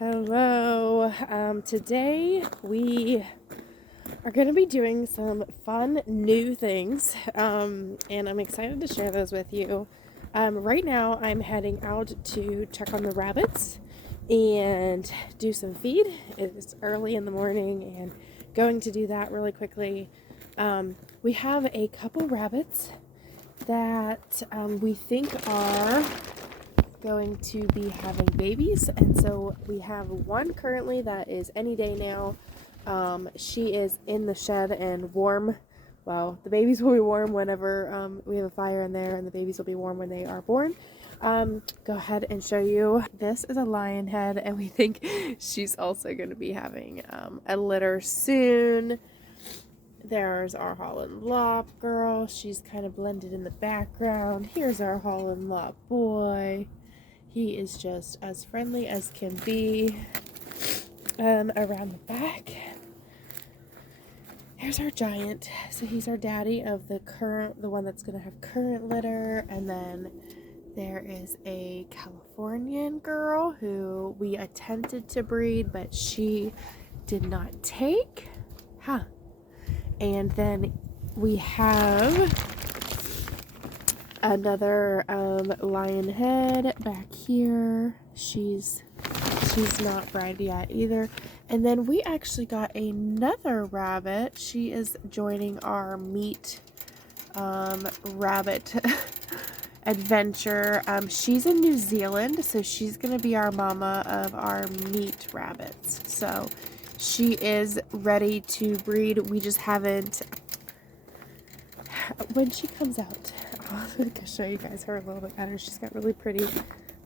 Hello. Today we are going to be doing some fun new things, and I'm excited to share those with you. Right now, I'm heading out to check on the rabbits and do some feed. It's early in the morning, and going to do that really quickly. We have a couple rabbits that we think are going to be having babies, and so we have one currently that is any day now. She is in the shed and warm. Well, the babies will be warm whenever we have a fire in there, and the babies will be warm when they are born. Go ahead and show you. This is a lion head, and we think she's also going to be having a litter soon. There's our Holland Lop girl. She's kind of blended in the background. Here's our Holland Lop boy. He is just as friendly as can be. Around the back, here's our giant. So he's our daddy of the one that's going to have current litter. And then there is a Californian girl who we attempted to breed, but she did not take. And then we have another lion head back here. She's not bred yet either. And then we actually got another rabbit. She is joining our meat rabbit adventure. She's in New Zealand, so she's gonna be our mama of our meat rabbits. So she is ready to breed. We just haven't. When she comes out, I can show you guys her a little bit better. She's got really pretty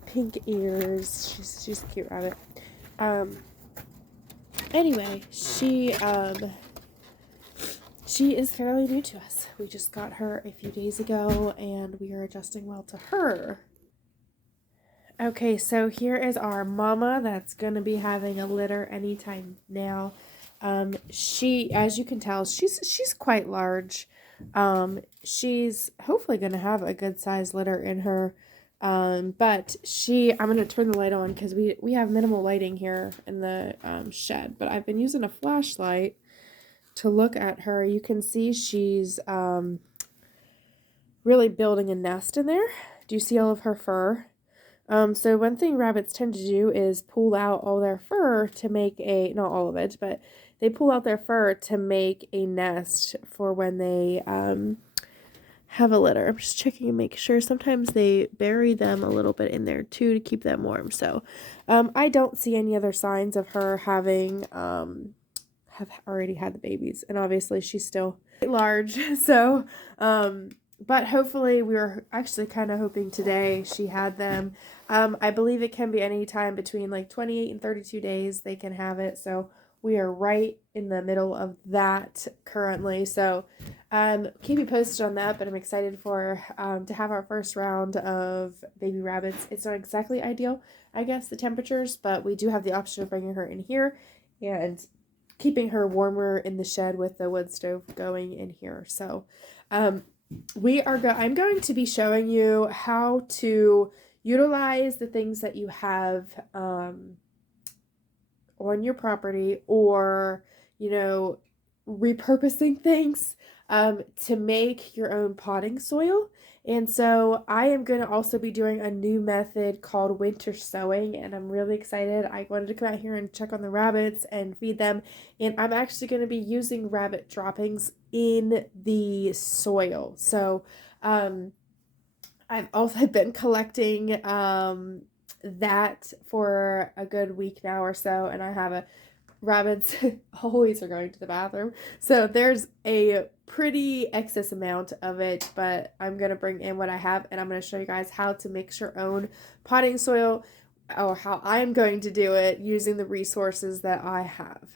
pink ears. She's a cute rabbit. Anyway, she is fairly new to us. We just got her a few days ago, and we are adjusting well to her. Okay, so here is our mama that's gonna be having a litter anytime now. She, as you can tell, she's quite large. She's hopefully gonna have a good size litter in her. But I'm going to turn the light on because we have minimal lighting here in the shed, but I've been using a flashlight to look at her. You can see she's really building a nest in there. Do you see all of her fur? So one thing rabbits tend to do is pull out all their fur to make not all of it, but they pull out their fur to make a nest for when they have a litter. I'm just checking and make sure. Sometimes they bury them a little bit in there too to keep them warm. So I don't see any other signs of her having have already had the babies, and obviously she's still large. So but hopefully, we were actually kind of hoping today she had them. I believe it can be any time between like 28 and 32 days they can have it. So we are right in the middle of that currently. So keep me posted on that, but I'm excited for to have our first round of baby rabbits. It's not exactly ideal, I guess, the temperatures, but we do have the option of bringing her in here and keeping her warmer in the shed with the wood stove going in here. So I'm going to be showing you how to utilize the things that you have on your property, or repurposing things to make your own potting soil. And so I am going to also be doing a new method called winter sowing, and I'm really excited. I wanted to come out here and check on the rabbits and feed them, and I'm actually going to be using rabbit droppings in the soil. So I've also been collecting that for a good week now or so, and I have rabbits always are going to the bathroom, so there's a pretty excess amount of it, but I'm going to bring in what I have, and I'm going to show you guys how to mix your own potting soil, or how I'm going to do it using the resources that I have.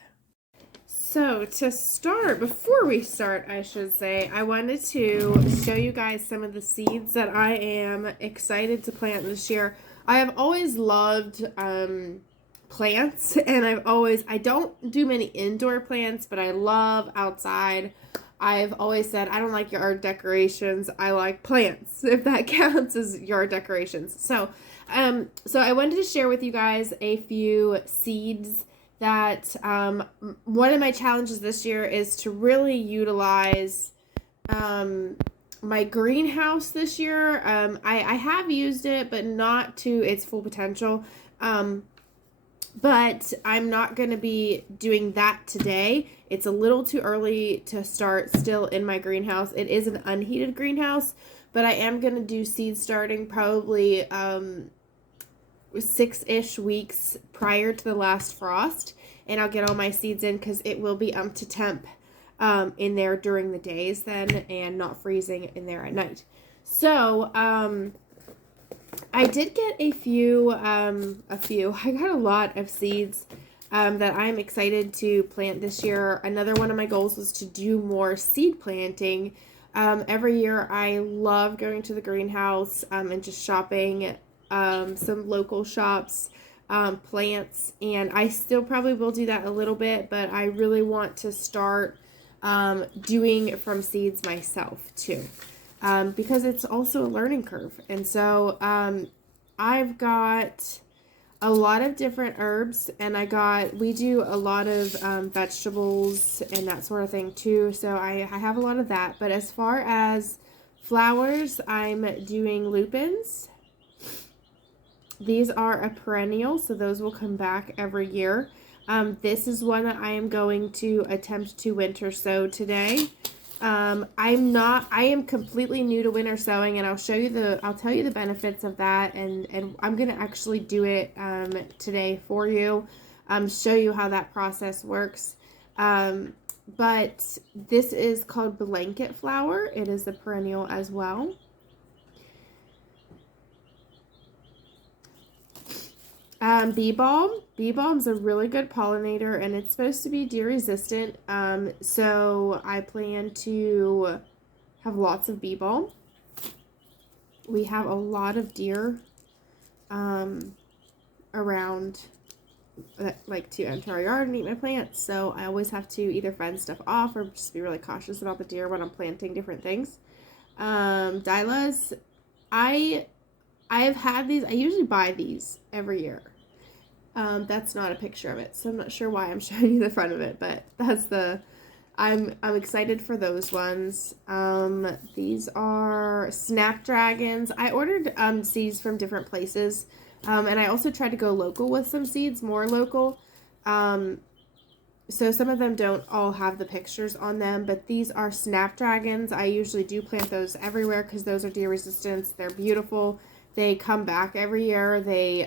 So before we start, I should say, I wanted to show you guys some of the seeds that I am excited to plant this year. I have always loved plants, and I don't do many indoor plants, but I love outside. I've always said I don't like yard decorations. I like plants, if that counts as yard decorations. So So I wanted to share with you guys a few seeds that one of my challenges this year is to really utilize my greenhouse this year. I have used it, but not to its full potential. But I'm not going to be doing that today. It's a little too early to start still in my greenhouse. It is an unheated greenhouse, but I am going to do seed starting probably 6-ish weeks prior to the last frost, and I'll get all my seeds in because it will be to temp in there during the days then, and not freezing in there at night. So I did get a few. I got a lot of seeds that I'm excited to plant this year. Another one of my goals was to do more seed planting. Every year I love going to the greenhouse and just shopping some local shops, plants, and I still probably will do that a little bit, but I really want to start doing from seeds myself too. Because it's also a learning curve. And so I've got a lot of different herbs, and we do a lot of vegetables and that sort of thing too. So I have a lot of that. But as far as flowers, I'm doing lupins. These are a perennial, so those will come back every year. This is one that I am going to attempt to winter sow today. I am completely new to winter sowing, and I'll tell you the benefits of that, and I'm going to actually do it today for you, show you how that process works. But this is called blanket flower. It is a perennial as well. Bee balm. Bee balm's a really good pollinator, and it's supposed to be deer resistant. So I plan to have lots of bee balm. We have a lot of deer around that like to enter our yard and eat my plants. So I always have to either fence stuff off or just be really cautious about the deer when I'm planting different things. Dylas, I've had these. I usually buy these every year. That's not a picture of it, so I'm not sure why I'm showing you the front of it, but I'm excited for those ones. These are snapdragons. I ordered seeds from different places, and I also tried to go local with some seeds, more local. So some of them don't all have the pictures on them, but these are snapdragons. I usually do plant those everywhere because those are deer resistant. They're beautiful. They come back every year. They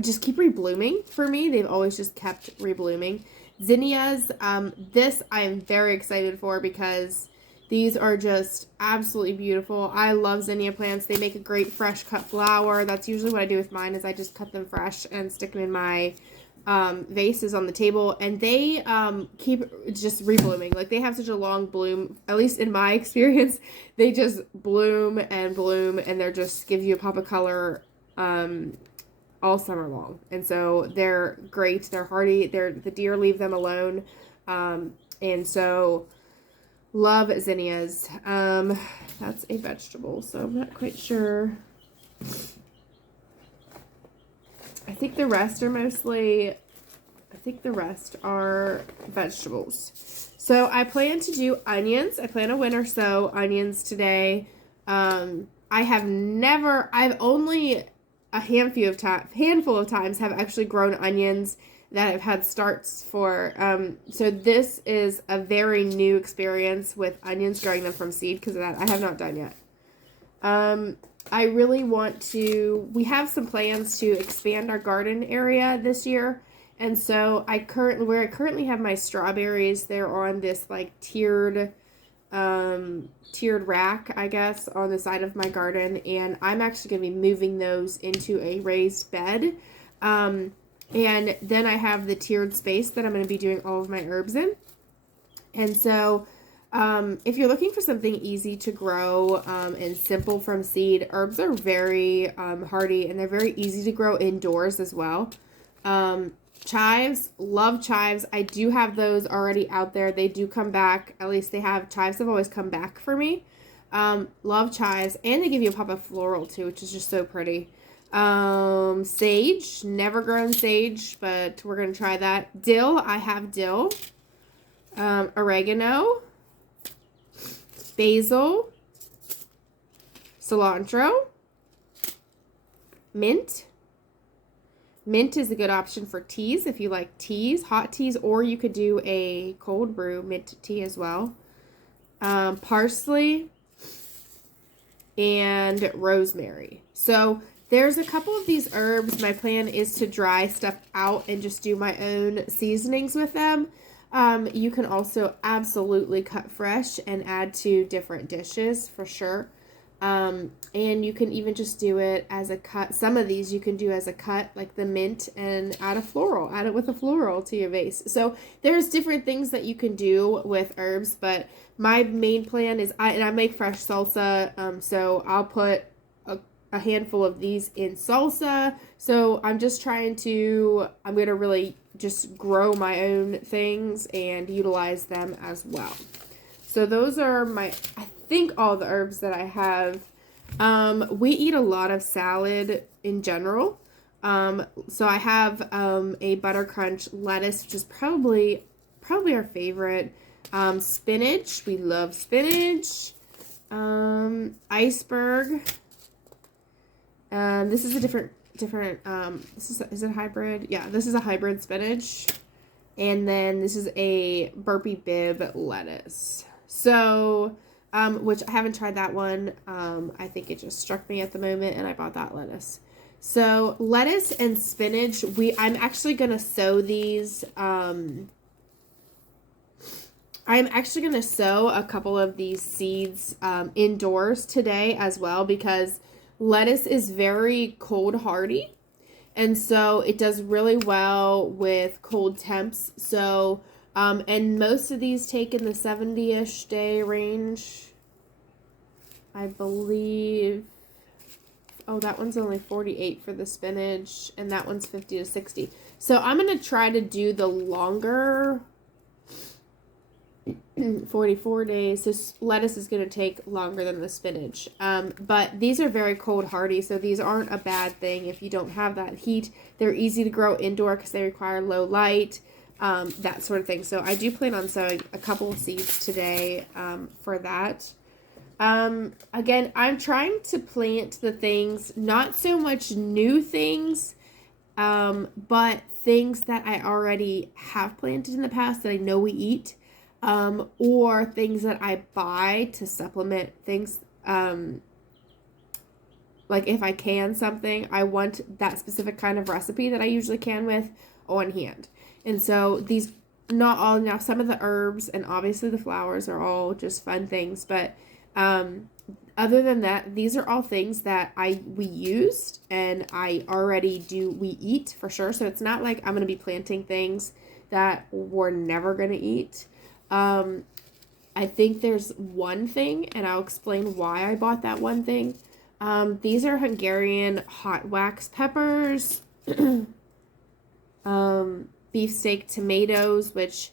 just keep reblooming for me. They've always just kept reblooming. Zinnias, this I am very excited for because these are just absolutely beautiful. I love zinnia plants. They make a great fresh cut flower. That's usually what I do with mine is I just cut them fresh and stick them in my vases on the table, and they keep just reblooming. Like, they have such a long bloom, at least in my experience. They just bloom, and they're just give you a pop of color all summer long. And so they're great. They're hardy. The deer leave them alone. And so love zinnias. That's a vegetable, so I'm not quite sure. I think the rest are vegetables. So I plan to do onions. I plan to winter sow onions today. I've only a handful of times have actually grown onions that I've had starts for. So this is a very new experience with onions, growing them from seed, because of that I have not done yet. I really want to, we have some plans to expand our garden area this year. And so where I currently have my strawberries, they're on this like tiered rack, I guess, on the side of my garden. And I'm actually going to be moving those into a raised bed. And then I have the tiered space that I'm going to be doing all of my herbs in. And so if you're looking for something easy to grow and simple from seed, herbs are very hardy, and they're very easy to grow indoors as well. Chives, love chives. I do have those already out there. They do come back. At least chives have always come back for me. Love chives, and they give you a pop of floral too, which is just so pretty. Sage, never grown sage, but we're gonna try that. Dill, I have dill. Oregano, basil, cilantro, mint. Mint is a good option for teas if you like teas, hot teas, or you could do a cold brew mint tea as well. Parsley and rosemary. So there's a couple of these herbs. My plan is to dry stuff out and just do my own seasonings with them. You can also absolutely cut fresh and add to different dishes for sure. And you can even just do it as a cut. Some of these you can do as a cut, like the mint, and add it with a floral to your vase. So there's different things that you can do with herbs, but my main plan is I make fresh salsa. So I'll put a handful of these in salsa. So I'm going to really just grow my own things and utilize them as well. So those are I think all the herbs that I have. We eat a lot of salad in general. So I have a butter crunch lettuce, which is probably our favorite. Spinach, we love spinach. Iceberg. This is a different. Is it a hybrid? Yeah, this is a hybrid spinach. And then this is a burpee bib lettuce. So, which I haven't tried that one. I think it just struck me at the moment and I bought that lettuce. So lettuce and spinach, I'm actually going to sow these. I'm actually going to sow a couple of these seeds indoors today as well, because lettuce is very cold hardy. And so it does really well with cold temps. So, and most of these take in the 70-ish day range, I believe. Oh, that one's only 48 for the spinach, and that one's 50 to 60. So I'm going to try to do the longer 44 days. So lettuce is going to take longer than the spinach. But these are very cold hardy, so these aren't a bad thing if you don't have that heat. They're easy to grow indoor because they require low light, that sort of thing. So I do plan on sowing a couple of seeds today for that. Again, I'm trying to plant the things, not so much new things, but things that I already have planted in the past that I know we eat. Or things that I buy to supplement things. Like if I can something, I want that specific kind of recipe that I usually can with on hand. And so these, not all, now some of the herbs and obviously the flowers are all just fun things. But other than that, these are all things that we used and we eat for sure. So it's not like I'm going to be planting things that we're never going to eat. I think there's one thing, and I'll explain why I bought that one thing. These are Hungarian hot wax peppers, beefsteak tomatoes, which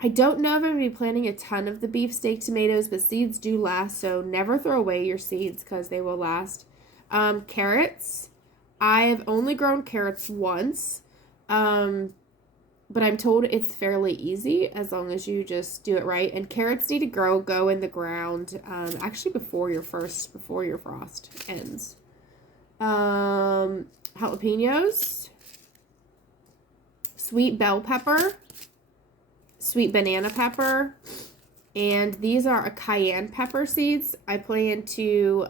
I don't know if I'm going to be planting a ton of the beefsteak tomatoes, but seeds do last, so never throw away your seeds because they will last. Carrots. I've only grown carrots once. But I'm told it's fairly easy as long as you just do it right. And carrots need to go in the ground, actually before your frost ends. Jalapenos, sweet bell pepper, sweet banana pepper, and these are a cayenne pepper seeds. I plan to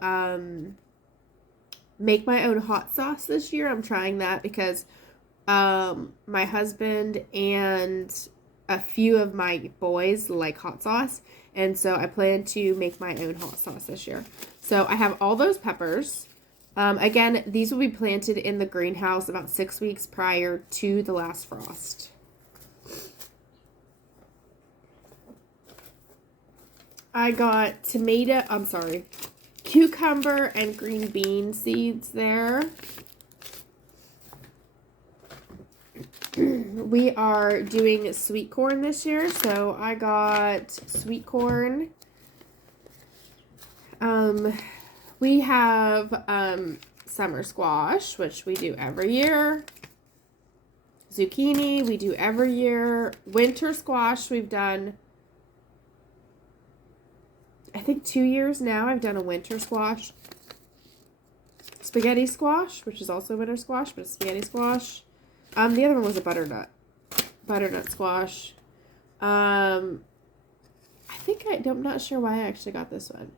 make my own hot sauce this year. I'm trying that because my husband and a few of my boys like hot sauce, and so I plan to make my own hot sauce this year. So I have all those peppers. Again, these will be planted in the greenhouse about 6 weeks prior to the last frost. I got cucumber and green bean seeds there. We are doing sweet corn this year, so I got sweet corn. Um, we have summer squash, which we do every year. Zucchini, we do every year. Winter squash, we've done, I think 2 years now. I've done a winter squash. Spaghetti squash, which is also winter squash, but it's spaghetti squash. The other one was a butternut squash. I'm not sure why I actually got this one.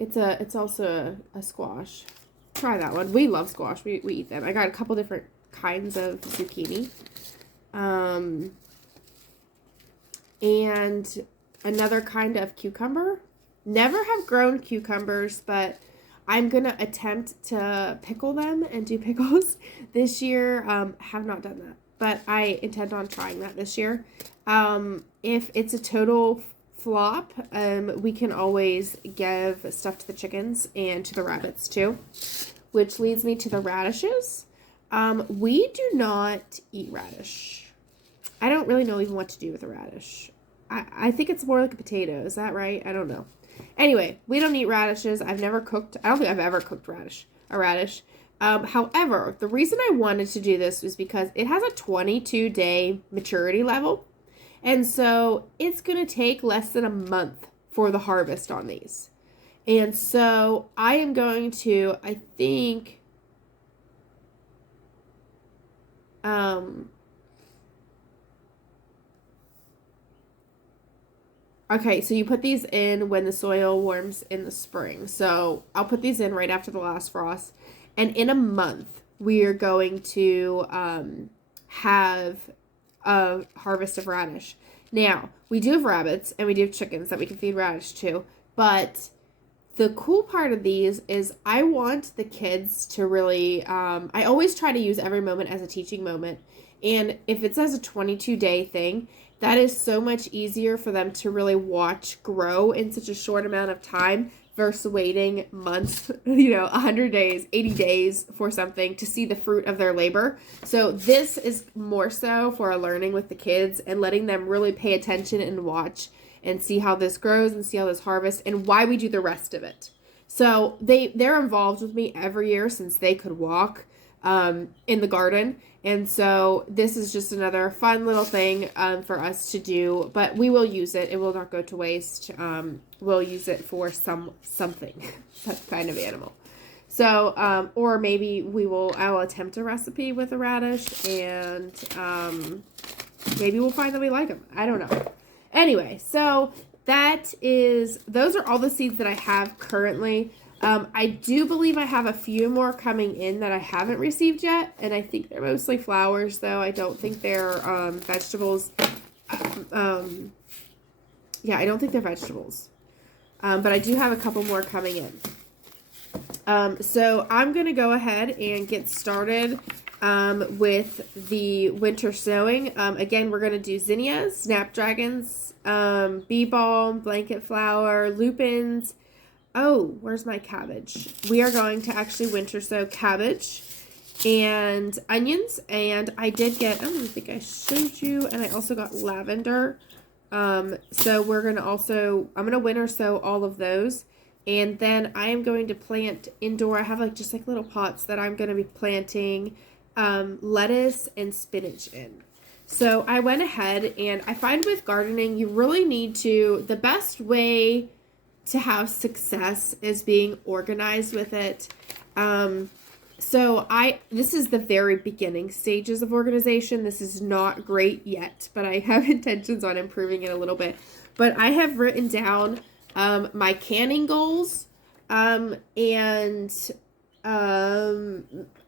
It's also a squash. Try that one. We love squash. We eat them. I got a couple different kinds of zucchini. And another kind of cucumber. Never have grown cucumbers, but I'm going to attempt to pickle them and do pickles this year. Have not done that, but I intend on trying that this year. If it's a total flop, we can always give stuff to the chickens and to the rabbits too, which leads me to the radishes. We do not eat radish. I don't really know even what to do with a radish. I think it's more like a potato. Is that right? I don't know. Anyway, we don't eat radishes. I don't think I've ever cooked a radish. However, the reason I wanted to do this was because it has a 22-day maturity level. And so it's going to take less than a month for the harvest on these. And so I am going to, I think, okay, so you put these in when the soil warms in the spring. So I'll put these in right after the last frost. And in a month, we are going to have a harvest of radish. Now, we do have rabbits and we do have chickens that we can feed radish to. But the cool part of these is I want the kids to really, I always try to use every moment as a teaching moment. And if it says a 22-day thing, that is so much easier for them to really watch grow in such a short amount of time versus waiting months, 100 days, 80 days for something to see the fruit of their labor. So this is more so for a learning with the kids and letting them really pay attention and watch and see how this grows and see how this harvests and why we do the rest of it. So they're involved with me every year since they could walk in the garden. And so this is just another fun little thing for us to do, but we will use it. It will not go to waste. We'll use it for something, some kind of animal. So, or maybe I will attempt a recipe with a radish and maybe we'll find that we like them. I don't know. Anyway, so those are all the seeds that I have currently. I do believe I have a few more coming in that I haven't received yet, and I think they're mostly flowers, though. I don't think they're vegetables. Yeah, I don't think they're vegetables. But I do have a couple more coming in. So I'm going to go ahead and get started with the winter sowing. Again, we're going to do zinnias, snapdragons, bee balm, blanket flower, lupins. Oh, where's my cabbage? We are going to actually winter sow cabbage and onions. And I did get, I don't think I showed you, and I also got lavender. So I'm going to winter sow all of those. And then I am going to plant indoor. I have just little pots that I'm going to be planting lettuce and spinach in. So I went ahead and I find with gardening, you really need the best way to have success is being organized with it. This is the very beginning stages of organization. This is not great yet, but I have intentions on improving it a little bit. But I have written down my canning goals,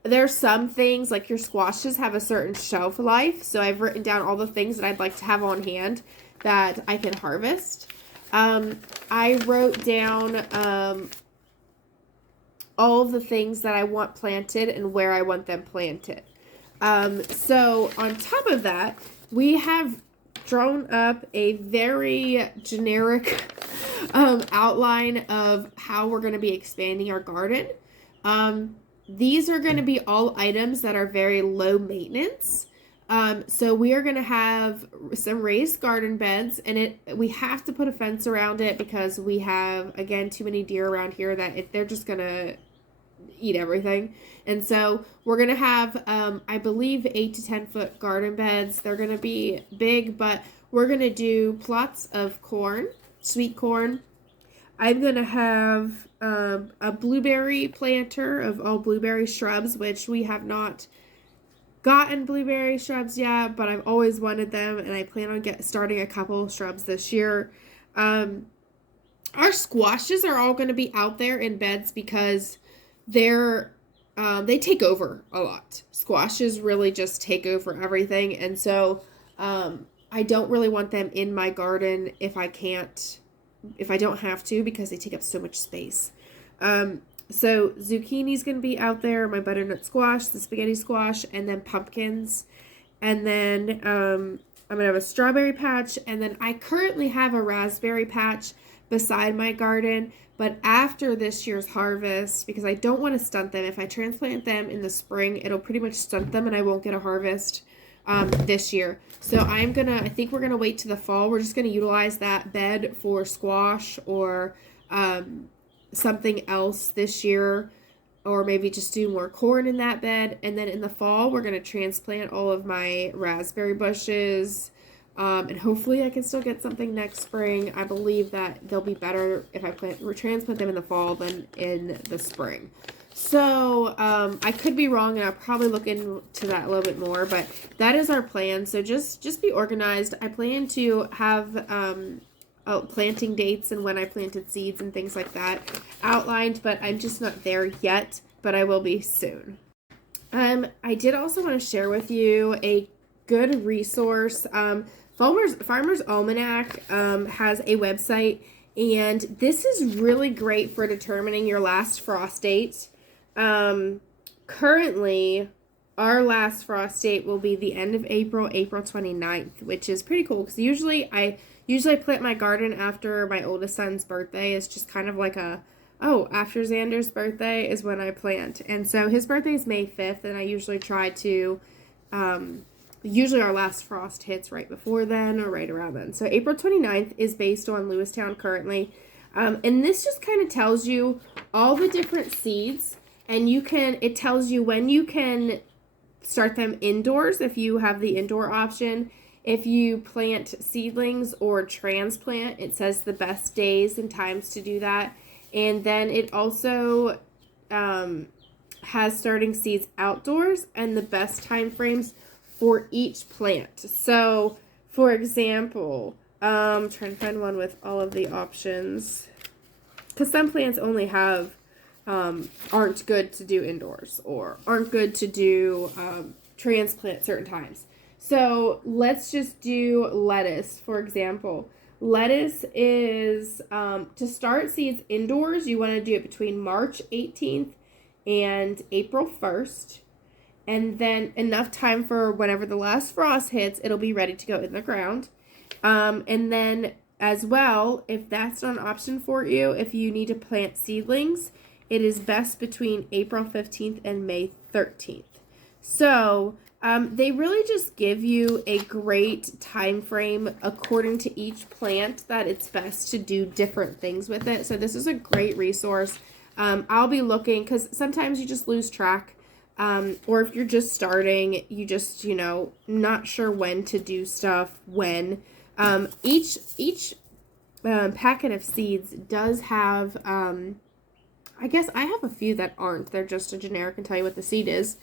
there's some things like your squashes have a certain shelf life. So I've written down all the things that I'd like to have on hand that I can harvest. I wrote down all of the things that I want planted and where I want them planted. So on top of that, we have drawn up a very generic outline of how we're going to be expanding our garden. These are going to be all items that are very low maintenance. So we are going to have some raised garden beds, and we have to put a fence around it because we have, again, too many deer around here that they're just going to eat everything. And so we're going to have, I believe, 8 to 10 foot garden beds. They're going to be big, but we're going to do plots of corn, sweet corn. I'm going to have a blueberry planter of all blueberry shrubs, which we have not gotten blueberry shrubs yet, but I've always wanted them, and I plan on starting a couple shrubs this year. Our squashes are all going to be out there in beds because they take over a lot. Squashes really just take over everything, and so I don't really want them in my garden if I don't have to, because they take up so much space. So zucchini's going to be out there, my butternut squash, the spaghetti squash, and then pumpkins. And then I'm going to have a strawberry patch, and then I currently have a raspberry patch beside my garden. But after this year's harvest, because I don't want to stunt them, if I transplant them in the spring, it'll pretty much stunt them and I won't get a harvest this year. So I think we're going to wait to the fall. We're just going to utilize that bed for squash or something else this year, or maybe just do more corn in that bed. And then in the fall, we're going to transplant all of my raspberry bushes. And hopefully I can still get something next spring. I believe that they'll be better if I transplant them in the fall than in the spring. So I could be wrong, and I'll probably look into that a little bit more, but that is our plan. So just be organized. I plan to have planting dates and when I planted seeds and things like that outlined, but I'm just not there yet, but I will be soon. I did also want to share with you a good resource. Farmer's Almanac has a website, and this is really great for determining your last frost date. Currently, our last frost date will be the end of April 29th, which is pretty cool because usually I plant my garden after my oldest son's birthday. It's just kind of like after Xander's birthday is when I plant. And so his birthday is May 5th, and I usually try to, usually our last frost hits right before then or right around then. So April 29th is based on Lewistown currently. And this just kind of tells you all the different seeds, and it tells you when you can start them indoors if you have the indoor option. If you plant seedlings or transplant, it says the best days and times to do that. And then it also has starting seeds outdoors and the best time frames for each plant. So, for example, trying to find one with all of the options, because some plants only have aren't good to do indoors or aren't good to do transplant certain times. So let's just do lettuce, for example. Lettuce is, to start seeds indoors, you want to do it between March 18th and April 1st. And then enough time for whenever the last frost hits, it'll be ready to go in the ground. And then as well, if that's not an option for you, if you need to plant seedlings, it is best between April 15th and May 13th. So they really just give you a great time frame according to each plant that it's best to do different things with it. So this is a great resource. I'll be looking, because sometimes you just lose track. Or if you're just starting, you just, not sure when to do stuff when. Each packet of seeds does have, I guess I have a few that aren't. They're just a generic and tell you what the seed is.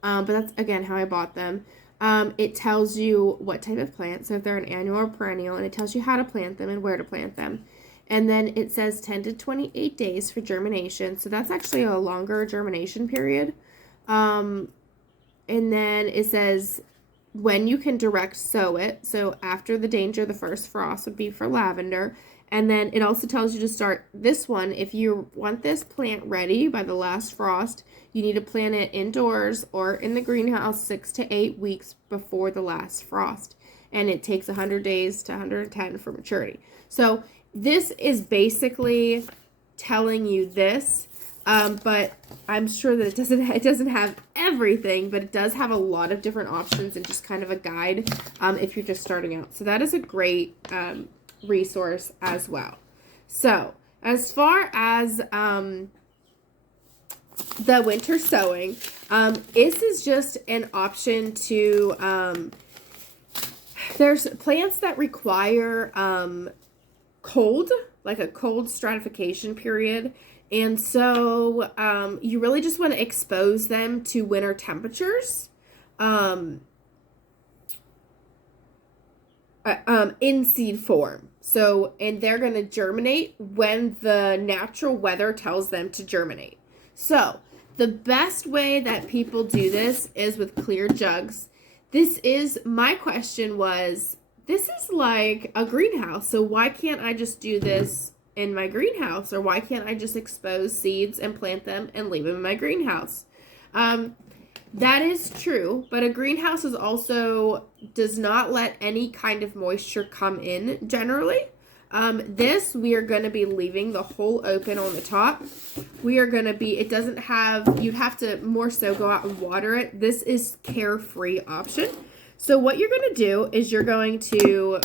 But that's, again, how I bought them. It tells you what type of plant, so if they're an annual or perennial, and it tells you how to plant them and where to plant them. And then it says 10 to 28 days for germination, so that's actually a longer germination period. And then it says when you can direct sow it, so after the danger, the first frost would be for lavender. And then it also tells you to start this one. If you want this plant ready by the last frost, you need to plant it indoors or in the greenhouse 6 to 8 weeks before the last frost. And it takes 100 days to 110 for maturity. So this is basically telling you this. But I'm sure that it doesn't have everything, but it does have a lot of different options and just kind of a guide if you're just starting out. So that is a great resource as well. So as far as the winter sowing, this is just an option to there's plants that require cold, like a cold stratification period. And so you really just want to expose them to winter temperatures in seed form. So, and they're going to germinate when the natural weather tells them to germinate. So, the best way that people do this is with clear jugs. My question was, this is like a greenhouse, so why can't I just do this in my greenhouse? Or why can't I just expose seeds and plant them and leave them in my greenhouse? That is true, but a greenhouse does not let any kind of moisture come in generally. We are going to be leaving the hole open on the top. You'd have to more so go out and water it. This is carefree option. So what you're going to do is you're going to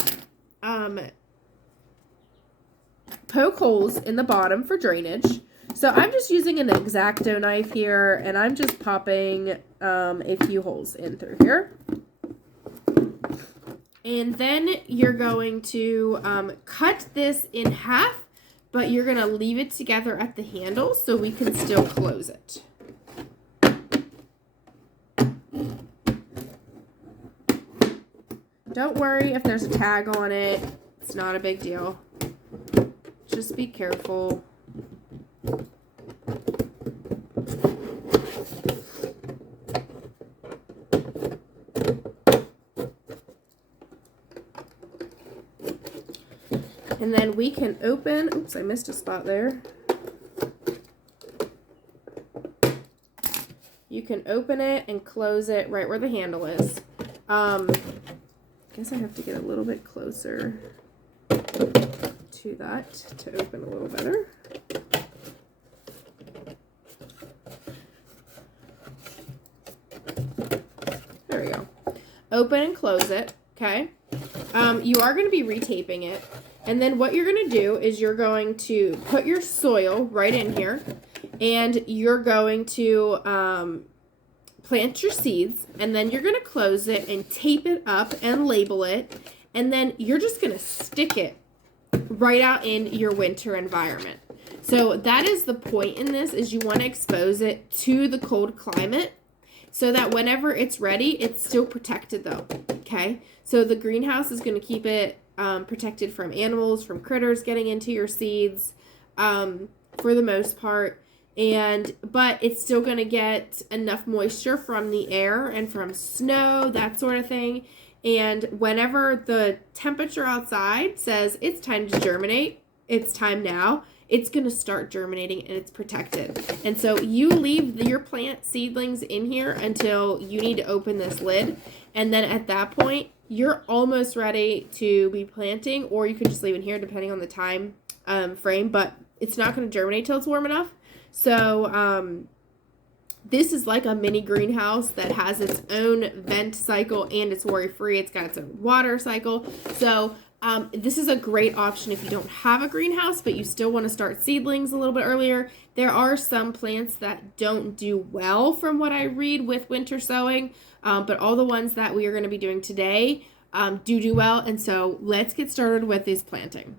poke holes in the bottom for drainage. So I'm just using an X-Acto knife here, and I'm just popping a few holes in through here. And then you're going to cut this in half, but you're going to leave it together at the handle so we can still close it. Don't worry if there's a tag on it. It's not a big deal. Just be careful. And then we can open, oops, I missed a spot there. You can open it and close it right where the handle is. I guess I have to get a little bit closer to that to open a little better. There we go. Open and close it, okay? You are going to be retaping it. And then what you're going to do is you're going to put your soil right in here. And you're going to plant your seeds. And then you're going to close it and tape it up and label it. And then you're just going to stick it right out in your winter environment. So that is the point in this, is you want to expose it to the cold climate so that whenever it's ready, it's still protected though, okay? So the greenhouse is going to keep it protected from animals, from critters getting into your seeds for the most part. But it's still going to get enough moisture from the air and from snow, that sort of thing. And whenever the temperature outside says it's time to germinate, it's time now, it's going to start germinating and it's protected. And so you leave your plant seedlings in here until you need to open this lid. And then at that point, you're almost ready to be planting, or you can just leave it here depending on the time frame, but it's not going to germinate till it's warm enough. So this is like a mini greenhouse that has its own vent cycle and it's worry-free. It's got its own water cycle. So this is a great option if you don't have a greenhouse, but you still want to start seedlings a little bit earlier. There are some plants that don't do well from what I read with winter sowing, but all the ones that we are going to be doing today do well. And so let's get started with this planting.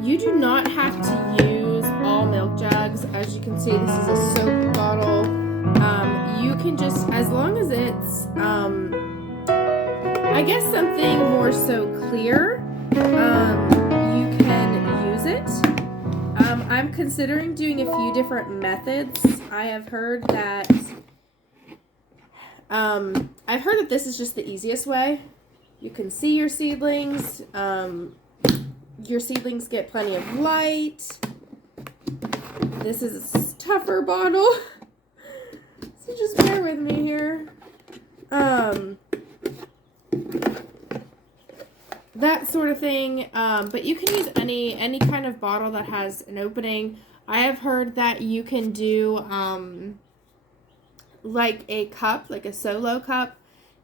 You do not have to use all milk jugs. As you can see, this is a soap bottle. You can just, as long as it's, I guess something more so clear, you can use it. I'm considering doing a few different methods. I have heard that, this is just the easiest way. You can see your seedlings. Your seedlings get plenty of light. This is a tougher bottle. So just bear with me here. That sort of thing. But you can use any kind of bottle that has an opening. I have heard that you can do like a cup, like a solo cup,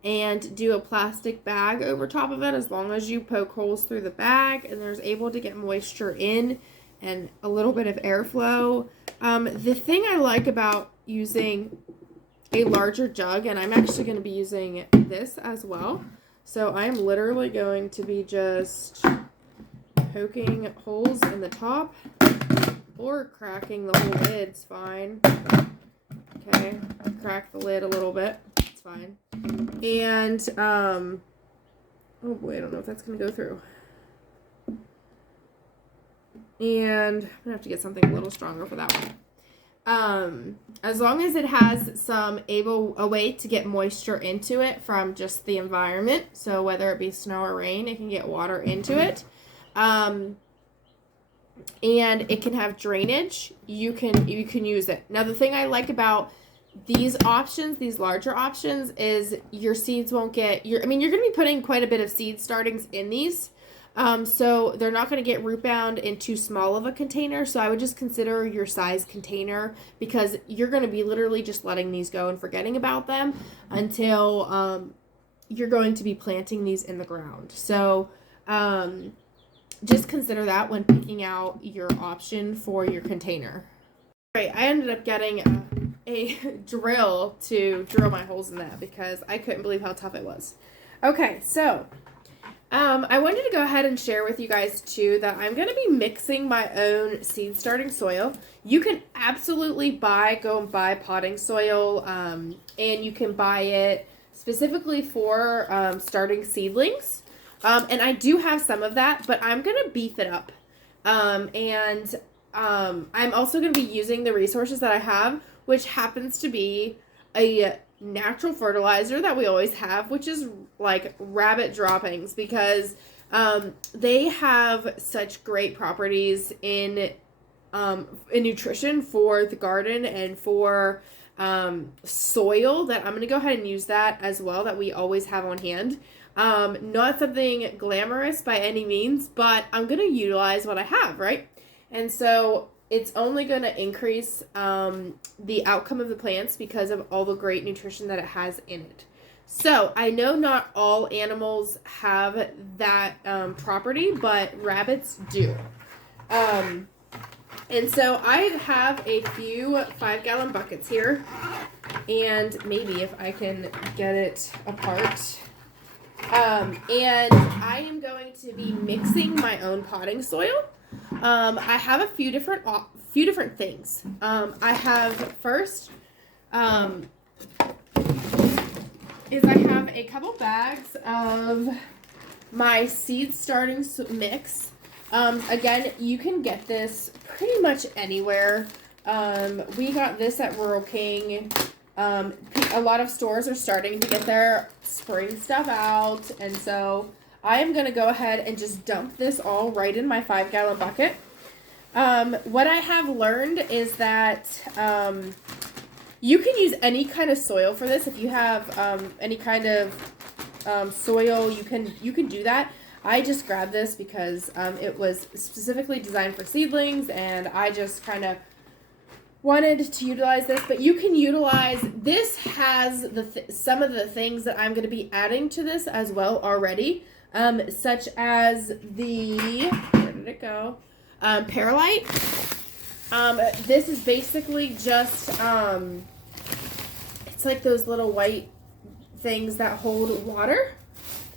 and do a plastic bag over top of it as long as you poke holes through the bag and there's able to get moisture in and a little bit of airflow. The thing I like about using a larger jug, and I'm actually going to be using this as well. So I'm literally going to be just poking holes in the top or cracking the whole lid's fine. Okay, crack the lid a little bit. It's fine. And, oh boy, I don't know if that's going to go through. And I'm going to have to get something a little stronger for that one. As long as it has a way to get moisture into it from just the environment. So whether it be snow or rain, it can get water into it. And it can have drainage. You can use it. Now the thing I like about these options, these larger options, is your seeds won't get you're going to be putting quite a bit of seed startings in these. So they're not going to get root bound in too small of a container. So I would just consider your size container, because you're going to be literally just letting these go and forgetting about them until you're going to be planting these in the ground. So just consider that when picking out your option for your container. All right, I ended up getting a drill to drill my holes in that because I couldn't believe how tough it was. Okay, so I wanted to go ahead and share with you guys too that I'm going to be mixing my own seed starting soil. You can absolutely go and buy potting soil, and you can buy it specifically for starting seedlings. And I do have some of that, but I'm going to beef it up. And I'm also going to be using the resources that I have, which happens to be a natural fertilizer that we always have, which is like rabbit droppings, because they have such great properties in nutrition for the garden and for soil that I'm going to go ahead and use that as well, that we always have on hand. Not something glamorous by any means, but I'm going to utilize what I have, right? And so it's only going to increase the outcome of the plants because of all the great nutrition that it has in it. So I know not all animals have that property, but rabbits do. And so I have a few 5-gallon buckets here, and maybe if I can get it apart. And I am going to be mixing my own potting soil. I have a few different things. I have first is I have a couple bags of my seed starting mix. Again, you can get this pretty much anywhere. We got this at Rural King. A lot of stores are starting to get their spring stuff out, and so I am going to go ahead and just dump this all right in my 5-gallon bucket. What I have learned is that you can use any kind of soil for this. If you have any kind of soil, you can do that. I just grabbed this because it was specifically designed for seedlings, and I just kind of wanted to utilize this. But you can utilize this. Has some of the things that I'm going to be adding to this as well already, such as the where did it go? Perlite. This is basically just it's like those little white things that hold water.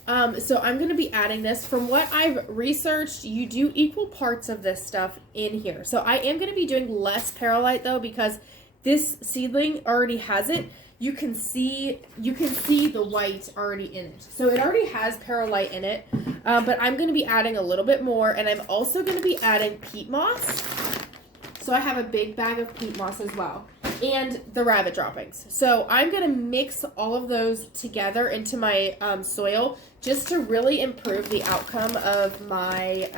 So I'm going to be adding this. From what I've researched, you do equal parts of this stuff in here. So I am going to be doing less perlite though, because this seedling already has it. You can see the white already in it. So it already has perlite in it, but I'm going to be adding a little bit more, and I'm also going to be adding peat moss. So I have a big bag of peat moss as well, and the rabbit droppings. So I'm going to mix all of those together into my soil just to really improve the outcome of my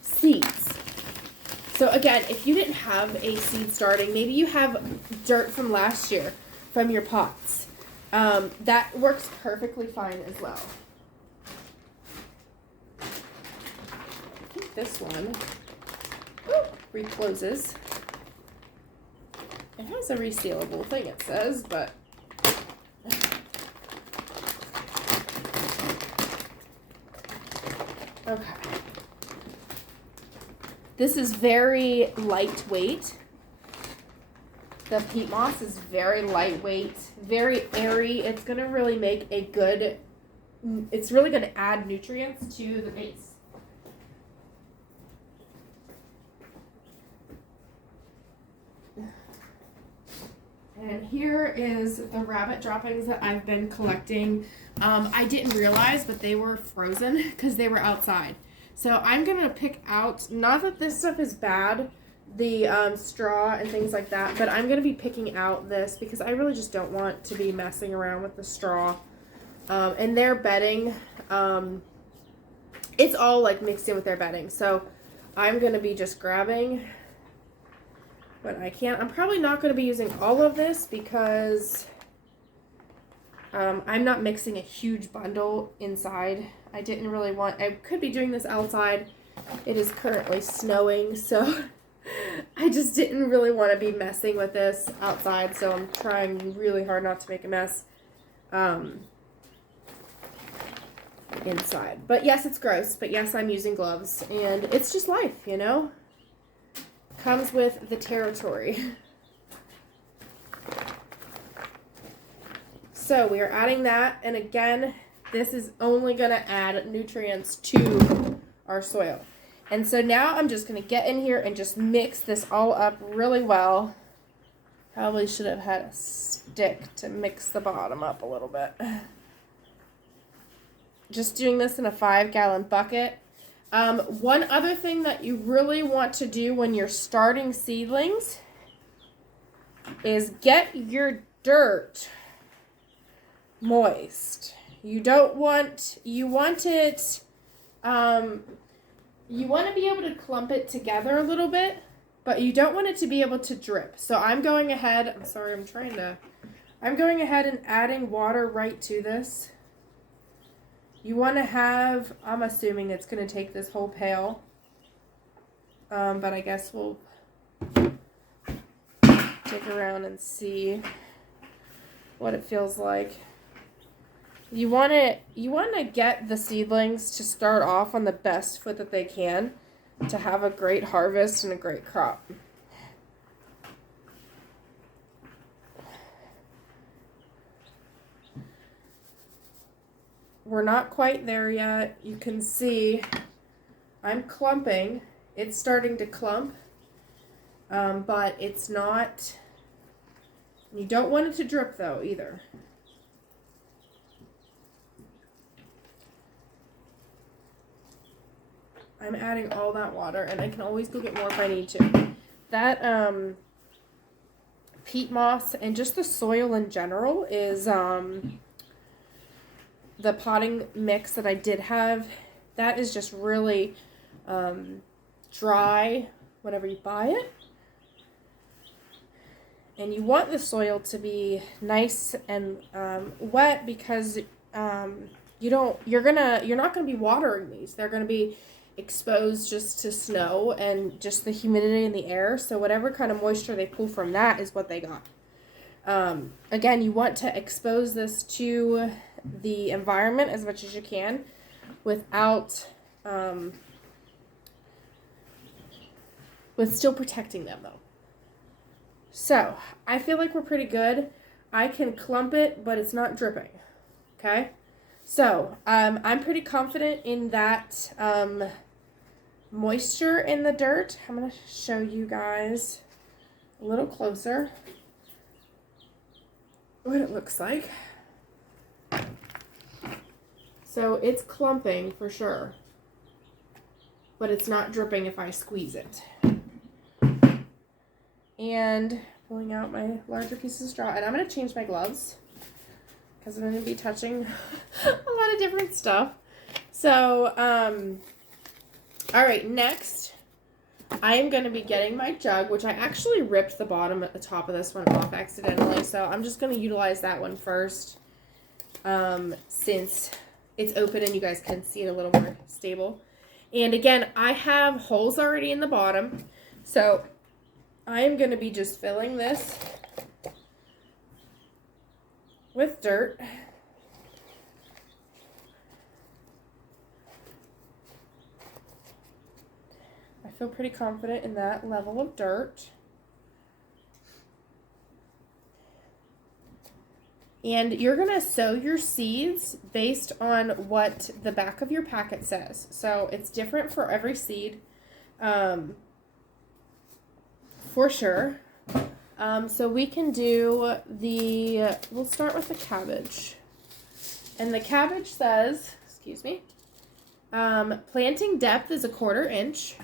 seeds. So again, if you didn't have a seed starting, maybe you have dirt from last year from your pots. That works perfectly fine as well. I think this one recloses. It has a resealable thing, it says, but okay. This is very lightweight. The peat moss is very lightweight, very airy. It's going to really make a good, it's really going to add nutrients to the base. And here is the rabbit droppings that I've been collecting. I didn't realize, but they were frozen because they were outside. So I'm going to pick out, not that this stuff is bad, the straw and things like that, but I'm going to be picking out this because I really just don't want to be messing around with the straw. And their bedding, it's all like mixed in with their bedding. So I'm going to be just grabbing what I can. I'm probably not going to be using all of this because I'm not mixing a huge bundle inside. I didn't really want, I could be doing this outside. It is currently snowing, so I just didn't really want to be messing with this outside, so I'm trying really hard not to make a mess inside. But yes, it's gross, but yes, I'm using gloves, and it's just life, you know? Comes with the territory. So we are adding that, and again, this is only going to add nutrients to our soil. And so now I'm just going to get in here and just mix this all up really well. Probably should have had a stick to mix the bottom up a little bit. Just doing this in a 5-gallon bucket. One other thing that you really want to do when you're starting seedlings is get your dirt moist. You want to be able to clump it together a little bit, but you don't want it to be able to drip. So I'm going ahead and adding water right to this. You want to have, I'm assuming it's going to take this whole pail, but I guess we'll dig around and see what it feels like. You want to get the seedlings to start off on the best foot that they can to have a great harvest and a great crop. We're not quite there yet. You can see I'm clumping. It's starting to clump, but it's not, you don't want it to drip though either. I'm adding all that water, and I can always go get more if I need to. That peat moss and just the soil in general is the potting mix that I did have. That is just really dry whenever you buy it. And you want the soil to be nice and wet because you're not going to be watering these. They're going to be exposed just to snow and just the humidity in the air. So whatever kind of moisture they pull from that is what they got. Again, you want to expose this to the environment as much as you can without with still protecting them though. So I feel like we're pretty good. I can clump it, but it's not dripping. Okay, so I'm pretty confident in that moisture in the dirt. I'm going to show you guys a little closer what it looks like. So it's clumping for sure, but it's not dripping if I squeeze it. And pulling out my larger piece of straw, and I'm going to change my gloves because I'm going to be touching a lot of different stuff. So, all right, next I am going to be getting my jug, which I actually ripped the bottom at the top of this one off accidentally, so I'm just going to utilize that one first. since it's open and you guys can see it a little more stable. And again, I have holes already in the bottom, so I am going to be just filling this with dirt. I feel pretty confident in that level of dirt. And you're going to sow your seeds based on what the back of your packet says. So it's different for every seed, for sure. So we can do we'll start with the cabbage. And the cabbage says, excuse me, planting depth is 1/4 inch.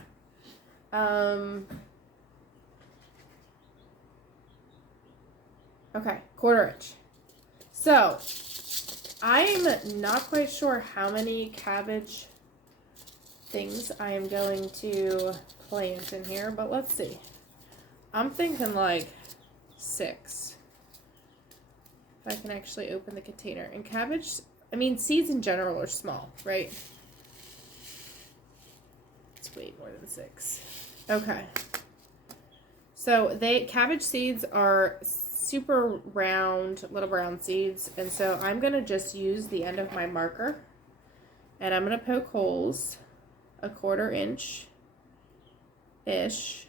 Okay, 1/4 inch. So, I'm not quite sure how many cabbage things I am going to plant in here, but let's see. I'm thinking like 6. If I can actually open the container. And cabbage, I mean, seeds in general are small, right? It's way more than 6. Okay. So, cabbage seeds are super round little brown seeds, and so I'm gonna just use the end of my marker and I'm gonna poke holes 1/4 inch ish.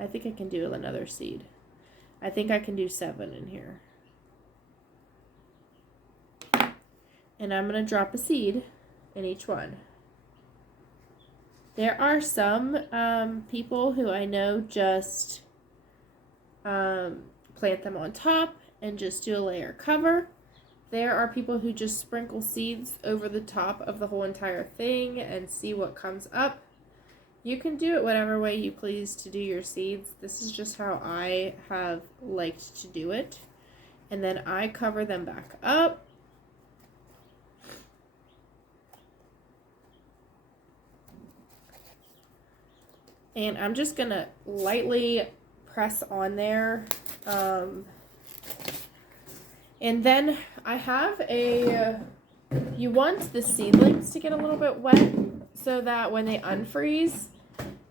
I think I can do another seed. I think I can do 7 in here, and I'm gonna drop a seed in each one. There are some people who I know just plant them on top and just do a layer cover. There are people who just sprinkle seeds over the top of the whole entire thing and see what comes up. You can do it whatever way you please to do your seeds. This is just how I have liked to do it. And then I cover them back up. And I'm just going to lightly press on there. And then I have you want the seedlings to get a little bit wet so that when they unfreeze,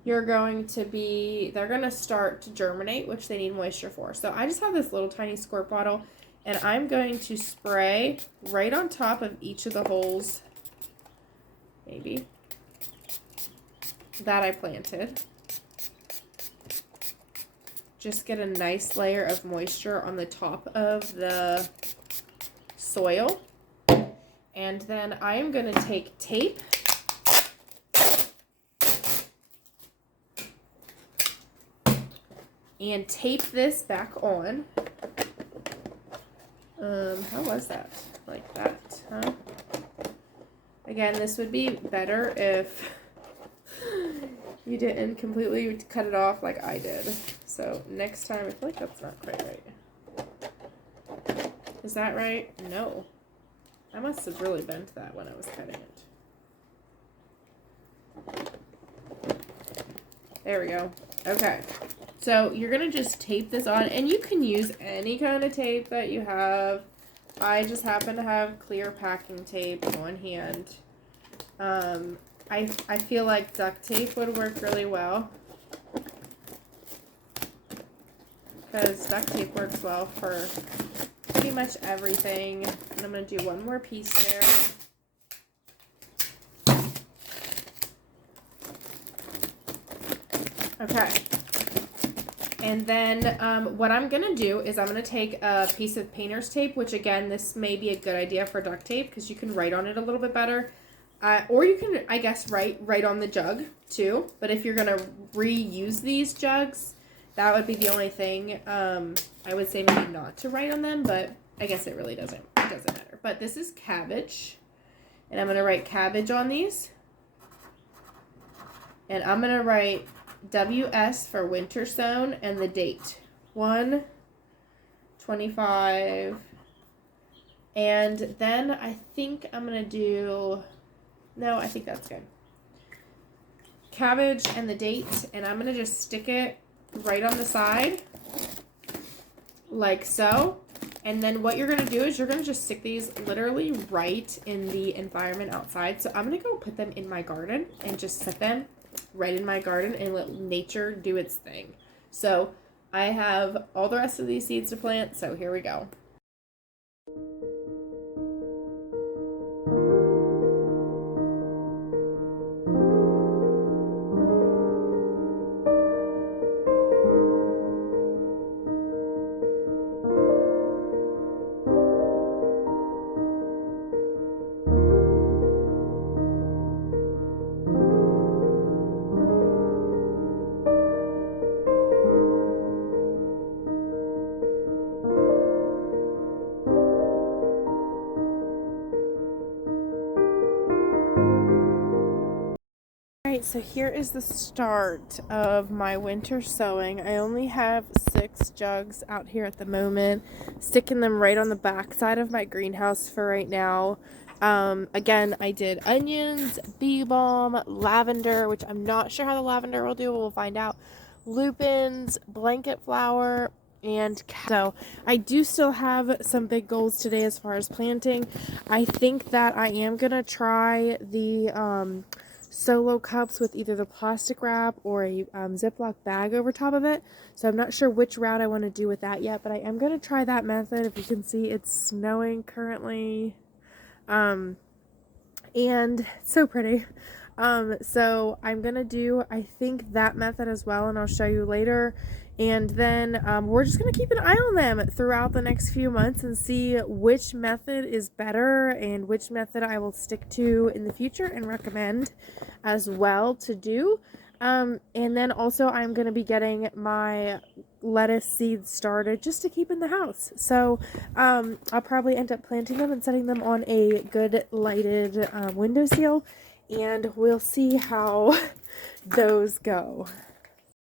they're going to start to germinate, which they need moisture for. So I just have this little tiny squirt bottle, and I'm going to spray right on top of each of the holes, maybe, that I planted. Just get a nice layer of moisture on the top of the soil. And then I am going to take tape and tape this back on. How was that? Like that, huh? Again, this would be better if you didn't completely cut it off like I did. So next time, I feel like that's not quite right. Is that right? No. I must have really bent that when I was cutting it. There we go. Okay. So you're going to just tape this on, and you can use any kind of tape that you have. I just happen to have clear packing tape on hand. I feel like duct tape would work really well, because duct tape works well for pretty much everything. And I'm going to do one more piece there. Okay. And then what I'm going to do is I'm going to take a piece of painter's tape, which again, this may be a good idea for duct tape because you can write on it a little bit better. Or you can, I guess, write on the jug too. But if you're going to reuse these jugs, that would be the only thing. I would say maybe not to write on them, but I guess it really doesn't matter. But this is cabbage, and I'm going to write cabbage on these. And I'm going to write WS for winter sown and the date. 1/25. And then I think I'm going to do, no, I think that's good. Cabbage and the date, and I'm going to just stick it right on the side, like so. And then what you're going to do is you're going to just stick these literally right in the environment outside. So I'm going to go put them in my garden and just set them right in my garden and let nature do its thing. So I have all the rest of these seeds to plant, so here we go. Alright, so here is the start of my winter sowing. I only have 6 jugs out here at the moment, sticking them right on the back side of my greenhouse for right now. Again, I did onions, bee balm, lavender, which I'm not sure how the lavender will do, we'll find out, lupins, blanket flower, and so I do still have some big goals today as far as planting. I think that I am going to try the solo cups with either the plastic wrap or a Ziploc bag over top of it. So I'm not sure which route I want to do with that yet, but I am going to try that method. If you can see, it's snowing currently. And it's so pretty. So I'm going to do, I think, that method as well, and I'll show you later. And then we're just going to keep an eye on them throughout the next few months and see which method is better and which method I will stick to in the future and recommend as well to do. And then also I'm going to be getting my lettuce seeds started just to keep in the house. So I'll probably end up planting them and setting them on a good lighted windowsill, and we'll see how those go.